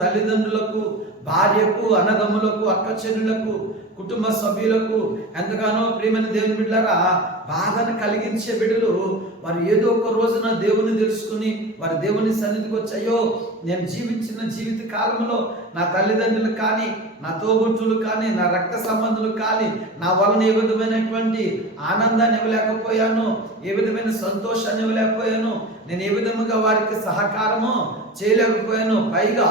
తల్లిదండ్రులకు, భార్యకు, అన్నదమ్ములకు, అక్కచెల్లులకు, కుటుంబ సభ్యులకు ఎంతగానో ప్రియమైన దేవుని బిడ్డలారా బాధను కలిగించే బిడ్డలు వారు ఏదో ఒక రోజున దేవుని తెలుసుకుని వారి దేవుని సన్నిధికి వచ్చాయో నేను జీవించిన జీవిత కాలంలో నా తల్లిదండ్రులు కానీ, నా తోబుట్టులు కానీ, నా రక్త సంబంధులు కానీ నా వలన ఏ విధమైనటువంటి ఆనందాన్ని ఇవ్వలేకపోయాను, ఏ విధమైన సంతోషాన్ని ఇవ్వలేకపోయాను, నేను ఏ విధముగా వారికి సహకారము చేయలేకపోయాను, పైగా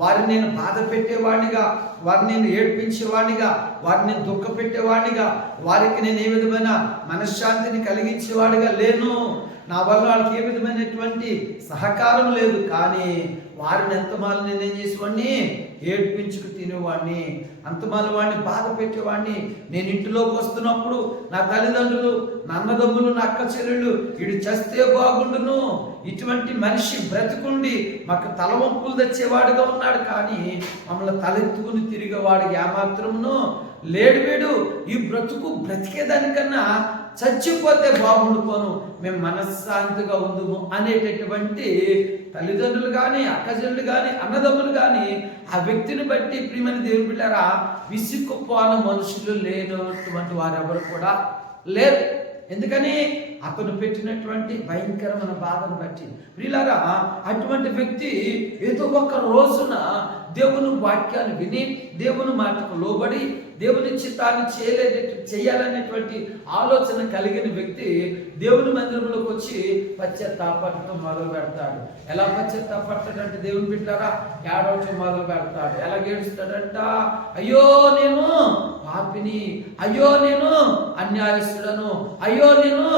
వారిని నేను బాధ పెట్టేవాడిగా, వారిని నేను ఏడ్పించేవాడిగా, వారిని నేను దుఃఖ పెట్టేవాడిగా, వారికి నేను ఏ విధమైన మనశ్శాంతిని కలిగించేవాడిగా లేను, నా వల్ల వాళ్ళకి ఏ విధమైనటువంటి సహకారం లేదు. కానీ వారిని ఎంతమాలు నేను ఏం చేసేవాడిని, ఏడ్పించుకు తినేవాడిని, అంతమాలు వాడిని బాధ పెట్టేవాడిని. నేను ఇంటిలోకి వస్తున్నప్పుడు నా తల్లిదండ్రులు, నా అన్నదమ్ములు, నా అక్క చెల్లెళ్ళు ఇడు చస్తే బాగుండును, ఇటువంటి మనిషి బ్రతికుండి మాకు తలవంపులు తెచ్చేవాడుగా ఉన్నాడు, కానీ మమ్మల్ని తలెత్తుకుని తిరిగేవాడు ఏమాత్రమును లేడు. వీడు ఈ బ్రతుకు బ్రతికేదానికన్నా చచ్చిపోతే బాగుండుకోను, మేము మనశ్శాంతిగా ఉందుము అనేటటువంటి తల్లిదండ్రులు కానీ, అక్కచెల్లులు కానీ, అన్నదమ్ములు కానీ ఆ వ్యక్తిని బట్టి ప్రియమైన దేవుని బిడ్డలారా విసుక్కుపోని మనుషులు లేనటువంటి వారెవరు కూడా లేరు. ఎందుకని అతను పెట్టినటువంటి భయంకరమైన బాధను బట్టి. ప్రియులారా అటువంటి వ్యక్తి ఏదో ఒక రోజున దేవుని వాక్యాన్ని విని దేవుని మాటకు లోబడి దేవుని చిత్తాన్ని చేయాలనేటువంటి ఆలోచన కలిగిన వ్యక్తి దేవుని మందిరంలోకి వచ్చి పశ్చాత్తాపడటం మొదలు పెడతాడు. ఎలా పశ్చాత్తాపడతాడంటే దేవుని బిడ్డలారా ఏడవటం మొదలు పెడతాడు. ఎలా ఏడుస్తాడంట, అయ్యో నేను పాపిని, అయ్యో నేను అన్యాయస్తుడను, అయ్యో నేను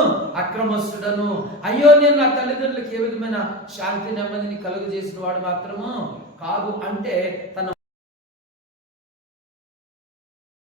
అక్రమస్తుడను, అయ్యో నేను నా తల్లిదండ్రులకు ఏ విధమైన శాంతి నెమ్మదిని కలుగజేసిన వాడు మాత్రము కాదు అంటే తన